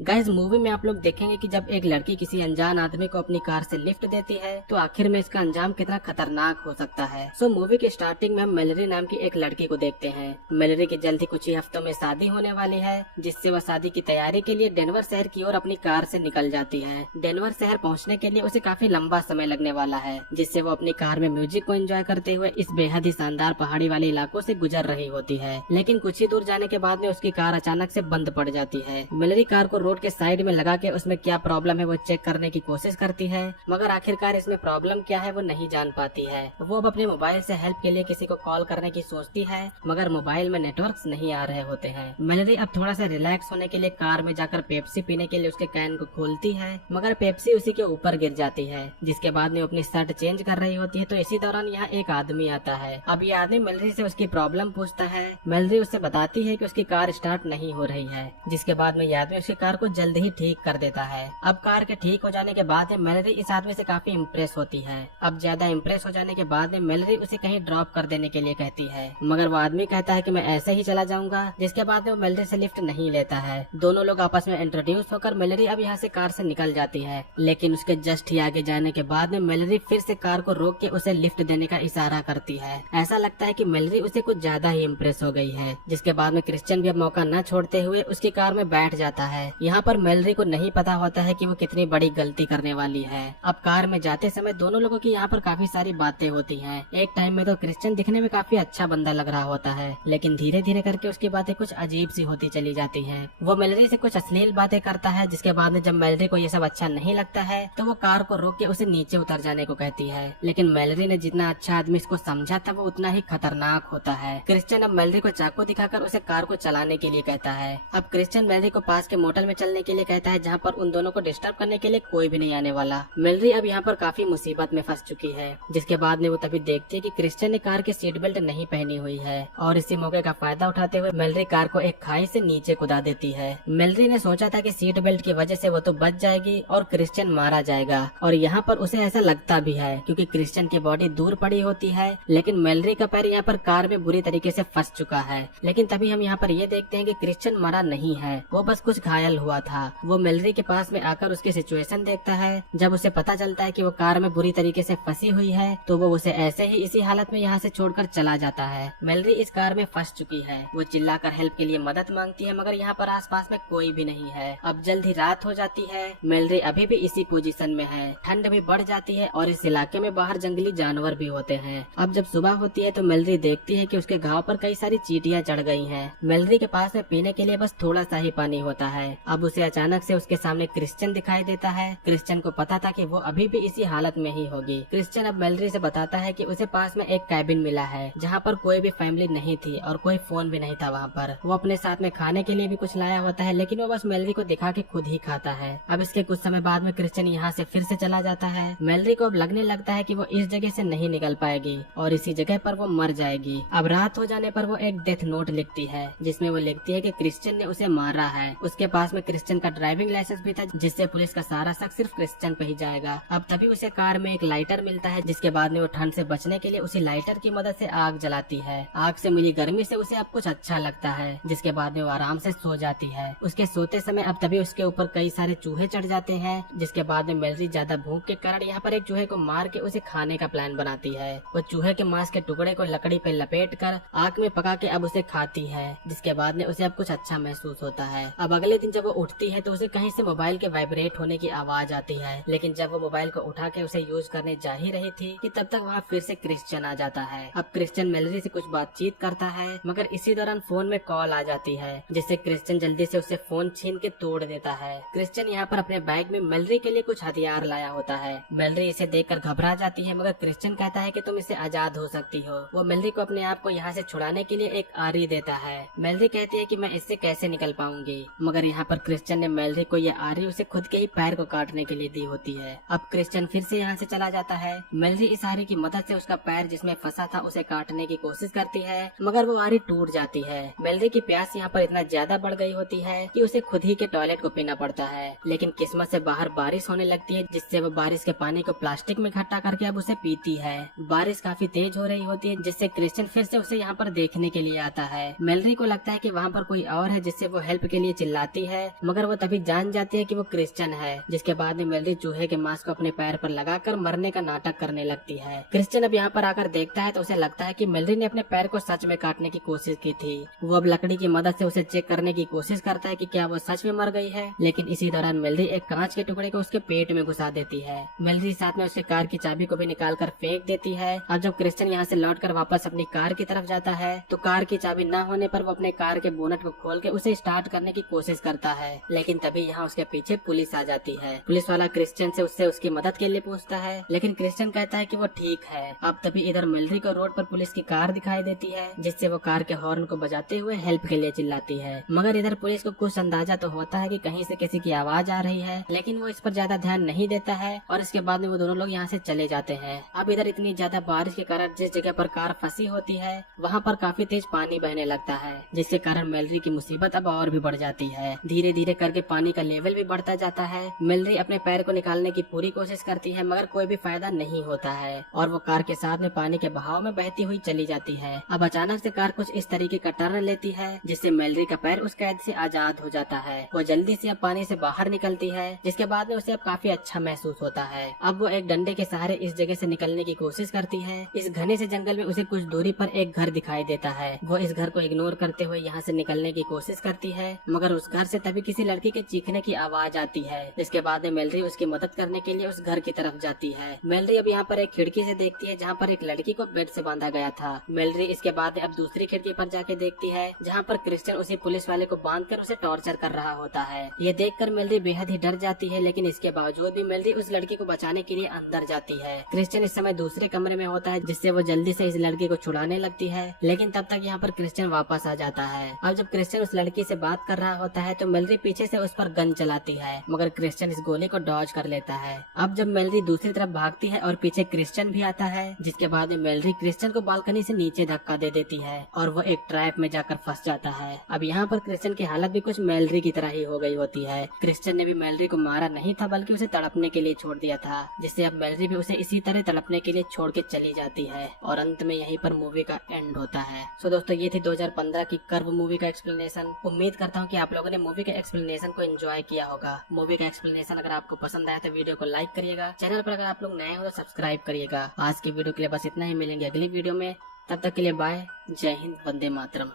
Guys movie में आप लोग देखेंगे कि जब एक लड़की किसी अनजान आदमी को अपनी कार से लिफ्ट देती है तो आखिर में इसका अंजाम कितना खतरनाक हो सकता है। सो मूवी के स्टार्टिंग में हम मेलरी नाम की एक लड़की को देखते हैं। मेलरी की जल्द ही कुछ ही हफ्तों में शादी होने वाली है, जिससे वह शादी की तैयारी के लिए डेनवर शहर की ओर अपनी कार से निकल जाती है। डेनवर शहर पहुंचने के लिए उसे काफी लंबा समय लगने वाला है, जिससे वो अपनी कार में म्यूजिक को एंजॉय करते हुए इस बेहद ही शानदार पहाड़ी वाले इलाकों से गुजर रही होती है। लेकिन कुछ ही दूर जाने के बाद में उसकी कार अचानक से बंद पड़ जाती है। मेलरी कार को रोड के साइड में लगा के उसमें क्या प्रॉब्लम है वो चेक करने की कोशिश करती है, मगर आखिरकार इसमें प्रॉब्लम क्या है वो नहीं जान पाती है। वो अब अपने मोबाइल से हेल्प के लिए किसी को कॉल करने की सोचती है, मगर मोबाइल में नेटवर्क्स नहीं आ रहे होते हैं। मेलरी अब थोड़ा सा रिलैक्स होने के लिए कार में जाकर पेप्सी पीने के लिए उसके कैन को खोलती है, मगर पेप्सी उसी के ऊपर गिर जाती है। जिसके बाद में अपनी शर्ट चेंज कर रही होती है तो इसी दौरान यहाँ एक आदमी आता है। अब ये आदमी मेलरी से उसकी प्रॉब्लम पूछता है। मेलरी उससे बताती है कि उसकी कार स्टार्ट नहीं हो रही है, जिसके बाद में ये आदमी उसकी कार को जल्द ही ठीक कर देता है। अब कार के ठीक हो जाने के बाद मेलरी इस आदमी से काफी इम्प्रेस होती है। अब ज्यादा इम्प्रेस हो जाने के बाद मेलरी उसे कहीं ड्रॉप कर देने के लिए कहती है, मगर वो आदमी कहता है कि मैं ऐसे ही चला जाऊंगा। जिसके बाद में वो मेलरी से लिफ्ट नहीं लेता है। दोनों लोग आपस में इंट्रोड्यूस होकर मेलरी अब यहाँ से कार से निकल जाती है, लेकिन उसके जस्ट ही आगे जाने के बाद में मेलरी फिर से कार को रोक के उसे लिफ्ट देने का इशारा करती है। ऐसा लगता है कि मेलरी उसे कुछ ज्यादा ही इम्प्रेस हो गई है। जिसके बाद में क्रिश्चियन भी अब मौका न छोड़ते हुए उसकी कार में बैठ जाता है। यहाँ पर मेलरी को नहीं पता होता है कि वो कितनी बड़ी गलती करने वाली है। अब कार में जाते समय दोनों लोगों की यहाँ पर काफी सारी बातें होती हैं। एक टाइम में तो क्रिश्चियन दिखने में काफी अच्छा बंदा लग रहा होता है, लेकिन धीरे धीरे करके उसकी बातें कुछ अजीब सी होती चली जाती हैं। वो मेलरी से कुछ अश्लील बातें करता है, जिसके बाद में जब मेलरी को ये सब अच्छा नहीं लगता है तो वो कार को रोक के उसे नीचे उतर जाने को कहती है। लेकिन मेलरी ने जितना अच्छा आदमी इसको समझा था वो उतना ही खतरनाक होता है। क्रिश्चियन अब मेलरी को चाकू दिखाकर उसे कार को चलाने के लिए कहता है। अब क्रिश्चियन मेलरी को पास के मोटल में चलने के लिए कहता है, जहाँ पर उन दोनों को डिस्टर्ब करने के लिए कोई भी नहीं आने वाला। मेलरी अब यहाँ पर काफी मुसीबत में फंस चुकी है। जिसके बाद में वो तभी देखती है कि क्रिश्चियन ने कार की सीट बेल्ट नहीं पहनी हुई है, और इसी मौके का फायदा उठाते हुए मेलरी कार को एक खाई से नीचे कुदा देती है। मेलरी ने सोचा था कि सीट बेल्ट की वजह से वो तो बच जाएगी और क्रिश्चियन मारा जाएगा, और यहाँ पर उसे ऐसा लगता भी है क्योंकि क्रिश्चियन की बॉडी दूर पड़ी होती है, लेकिन मेलरी का पैर यहाँ पर कार में बुरी तरीके से फंस चुका है। लेकिन तभी हम यहाँ पर ये देखते हैं कि क्रिश्चियन मरा नहीं है, वो बस कुछ घायल हुआ था। वो मेलरी के पास में आकर उसकी सिचुएशन देखता है। जब उसे पता चलता है कि वो कार में बुरी तरीके से फंसी हुई है तो वो उसे ऐसे ही इसी हालत में यहाँ से छोड़कर चला जाता है। मेलरी इस कार में फंस चुकी है। वो चिल्लाकर हेल्प के लिए मदद मांगती है, मगर यहाँ पर आसपास में कोई भी नहीं है। अब जल्द ही रात हो जाती है। मेलरी अभी भी इसी पोजीशन में है। ठंड भी बढ़ जाती है और इस इलाके में बाहर जंगली जानवर भी होते हैं। अब जब सुबह होती है तो मेलरी देखती है कि उसके घाव पर कई सारी चींटियां चढ़ गई हैं। मेलरी के पास में पीने के लिए बस थोड़ा सा ही पानी होता है। अब उसे अचानक से उसके सामने क्रिश्चियन दिखाई देता है। क्रिश्चियन को पता था कि वो अभी भी इसी हालत में ही होगी। क्रिश्चियन अब मेलरी से बताता है कि उसे पास में एक कैबिन मिला है, जहाँ पर कोई भी फैमिली नहीं थी और कोई फोन भी नहीं था वहाँ पर। वो अपने साथ में खाने के लिए भी कुछ लाया होता है, लेकिन वो बस मेलरी को दिखा के खुद ही खाता है। अब इसके कुछ समय बाद में क्रिश्चियन यहाँ से फिर से चला जाता है। मेलरी को अब लगने लगता है कि वो इस जगह से नहीं निकल पाएगी और इसी जगह पर वो मर जाएगी। अब रात हो जाने पर वो एक डेथ नोट लिखती है, जिसमें वो लिखती है कि क्रिश्चियन ने उसे मारा है। उसके पास में क्रिश्चियन का ड्राइविंग लाइसेंस भी था, जिससे पुलिस का सारा शक सिर्फ क्रिश्चियन पे ही जाएगा। अब तभी उसे कार में एक लाइटर मिलता है, जिसके बाद में वो ठंड से बचने के लिए उसी लाइटर की मदद से आग जलाती है। आग से मिली गर्मी से उसे अब कुछ अच्छा लगता है, जिसके बाद में वो आराम से सो जाती है। उसके सोते समय अब तभी उसके ऊपर कई सारे चूहे चढ़ जाते हैं, जिसके बाद में मेलरी ज्यादा भूख के कारण यहाँ पर एक चूहे को मार के उसे खाने का प्लान बनाती है। वो चूहे के मांस के टुकड़े को लकड़ी पे लपेट कर आग में पका के अब उसे खाती है, जिसके बाद में उसे अब कुछ अच्छा महसूस होता है। अब अगले दिन जब वो उठती है तो उसे कहीं से मोबाइल के वाइब्रेट होने की आवाज आती है, लेकिन जब वो मोबाइल को उठा के उसे यूज करने जा ही रही थी कि तब तक वहाँ फिर से क्रिश्चियन आ जाता है। अब क्रिश्चियन मेलरी से कुछ बातचीत करता है, मगर इसी दौरान फोन में कॉल आ जाती है, जिससे क्रिश्चियन जल्दी से उसे फोन छीन के तोड़ देता है। क्रिश्चियन यहाँ पर अपने बैग में मेलरी के लिए कुछ हथियार लाया होता है। मेलरी इसे देखकर घबरा जाती है, मगर क्रिश्चियन कहता है कि तुम इससे आजाद हो सकती हो। वो मेलरी को अपने आप को यहाँ से छुड़ाने के लिए एक आरी देता है। मेलरी कहती है कि मैं इससे कैसे निकल पाऊंगी, मगर यहाँ पर क्रिश्चियन ने मेलरी को ये आरी उसे खुद के ही पैर को काटने के लिए दी होती है। अब क्रिश्चियन फिर से यहाँ से चला जाता है। मेलरी इस आरी की मदद से उसका पैर जिसमें फंसा था उसे काटने की कोशिश करती है, मगर वो आरी टूट जाती है। मेलरी की प्यास यहाँ पर इतना ज्यादा बढ़ गई होती है कि उसे खुद ही के टॉयलेट को पीना पड़ता है। लेकिन किस्मत से बाहर बारिश होने लगती है, जिससे वो बारिश के पानी को प्लास्टिक में इकट्ठा करके अब उसे पीती है। बारिश काफी तेज हो रही होती है, जिससे क्रिश्चियन फिर से उसे यहाँ पर देखने के लिए आता है। मेलरी को लगता है कि वहाँ पर कोई और है, जिससे वो हेल्प के लिए चिल्लाती है, मगर वो तभी जान जाती है कि वो क्रिश्चियन है। जिसके बाद में मेलरी चूहे के मांस को अपने पैर पर लगाकर मरने का नाटक करने लगती है। क्रिश्चियन अब यहाँ पर आकर देखता है तो उसे लगता है कि मेलरी ने अपने पैर को सच में काटने की कोशिश की थी। वो अब लकड़ी की मदद से उसे चेक करने की कोशिश करता है कि क्या वो सच में मर गई है, लेकिन इसी दौरान मेलरी एक कांच के टुकड़े को उसके पेट में घुसा देती है। मेलरी साथ में उसके कार की चाबी को भी निकाल कर फेंक देती है। और जब क्रिश्चियन यहाँ से लौटकर वापस अपनी कार की तरफ जाता है तो कार की चाबी न होने पर वो अपने कार के बोनट को खोल के उसे स्टार्ट करने की कोशिश करता है, लेकिन तभी यहाँ उसके पीछे पुलिस आ जाती है। पुलिस वाला क्रिश्चियन से उससे उसकी मदद के लिए पूछता है, लेकिन क्रिश्चियन कहता है कि वो ठीक है। अब तभी इधर मेलरी को रोड पर पुलिस की कार दिखाई देती है, जिससे वो कार के हॉर्न को बजाते हुए हेल्प के लिए चिल्लाती है। मगर इधर पुलिस को कुछ अंदाजा तो होता है कि कहीं से किसी की आवाज आ रही है, लेकिन वो इस पर ज्यादा ध्यान नहीं देता है और इसके बाद में वो दोनों लोग यहाँ से चले जाते हैं। अब इधर इतनी ज्यादा बारिश के कारण जिस जगह पर कार फंसी होती है वहाँ पर काफी तेज पानी बहने लगता है, जिसके कारण मेलरी की मुसीबत अब और भी बढ़ जाती है। धीरे धीरे करके पानी का लेवल भी बढ़ता जाता है। मेलरी अपने पैर को निकालने की पूरी कोशिश करती है, मगर कोई भी फायदा नहीं होता है और वो कार के साथ में पानी के बहाव में बहती हुई चली जाती है। अब अचानक से कार कुछ इस तरीके का टर्न लेती है जिससे मेलरी का पैर उस कैद से आजाद हो जाता है। वो जल्दी से अब पानी से बाहर निकलती है, जिसके बाद में उसे अब काफी अच्छा महसूस होता है। अब वो एक डंडे के सहारे इस जगह से निकलने की कोशिश करती है। इस घने से जंगल में उसे कुछ दूरी पर एक घर दिखाई देता है। वो इस घर को इग्नोर करते हुए यहाँ से निकलने की कोशिश करती है, मगर उस घर से तभी किसी लड़की के चीखने की आवाज आती है। इसके बाद में मेलरी उसकी मदद करने के लिए उस घर की तरफ जाती है। मेलरी अब यहाँ पर एक खिड़की से देखती है जहाँ पर एक लड़की को बेड से बांधा गया था। मेलरी इसके बाद अब दूसरी खिड़की पर जाके देखती है जहाँ पर क्रिश्चियन उसी पुलिस वाले को बांधकर उसे टॉर्चर कर रहा होता है। ये देखकर मेलरी बेहद ही डर जाती है, लेकिन इसके बावजूद भी मेलरी उस लड़की को बचाने के लिए अंदर जाती है। क्रिश्चियन इस समय दूसरे कमरे में होता है, जिससे वो जल्दी से इस लड़की को छुड़ाने लगती है, लेकिन तब तक यहाँ पर क्रिश्चियन वापस आ जाता है। अब जब क्रिश्चियन उस लड़की से बात कर रहा होता है तो मेलरी पीछे से उस पर गन चलाती है, मगर क्रिश्चियन इस गोली को डॉज कर लेता है। अब जब मेलरी दूसरी तरफ भागती है और पीछे क्रिश्चियन भी आता है, जिसके बाद में मेलरी क्रिश्चियन को बालकनी से नीचे धक्का दे देती है और वो एक ट्रैप में जाकर फंस जाता है। अब यहाँ पर क्रिश्चियन की हालत भी कुछ मेलरी की तरह ही हो गई होती है। क्रिश्चियन ने भी मेलरी को मारा नहीं था, बल्कि उसे तड़पने के लिए छोड़ दिया था, जिससे अब मेलरी भी उसे इसी तरह तड़पने के लिए छोड़ के चली जाती है और अंत में यहीं पर मूवी का एंड होता है। सो दोस्तों, ये थी 2015 की कर्व मूवी का एक्सप्लेनेशन। उम्मीद करता हूँ कि आप लोगों ने मूवी के एक्सप्लेनेशन को एंजॉय किया होगा। मूवी का एक्सप्लेनेशन अगर आपको पसंद आया तो वीडियो को लाइक करिएगा। चैनल पर अगर आप लोग नए हो तो सब्सक्राइब करिएगा। आज की वीडियो के लिए बस इतना ही, मिलेंगे अगली वीडियो में। तब तक के लिए बाय। जय हिंद, वंदे मातरम।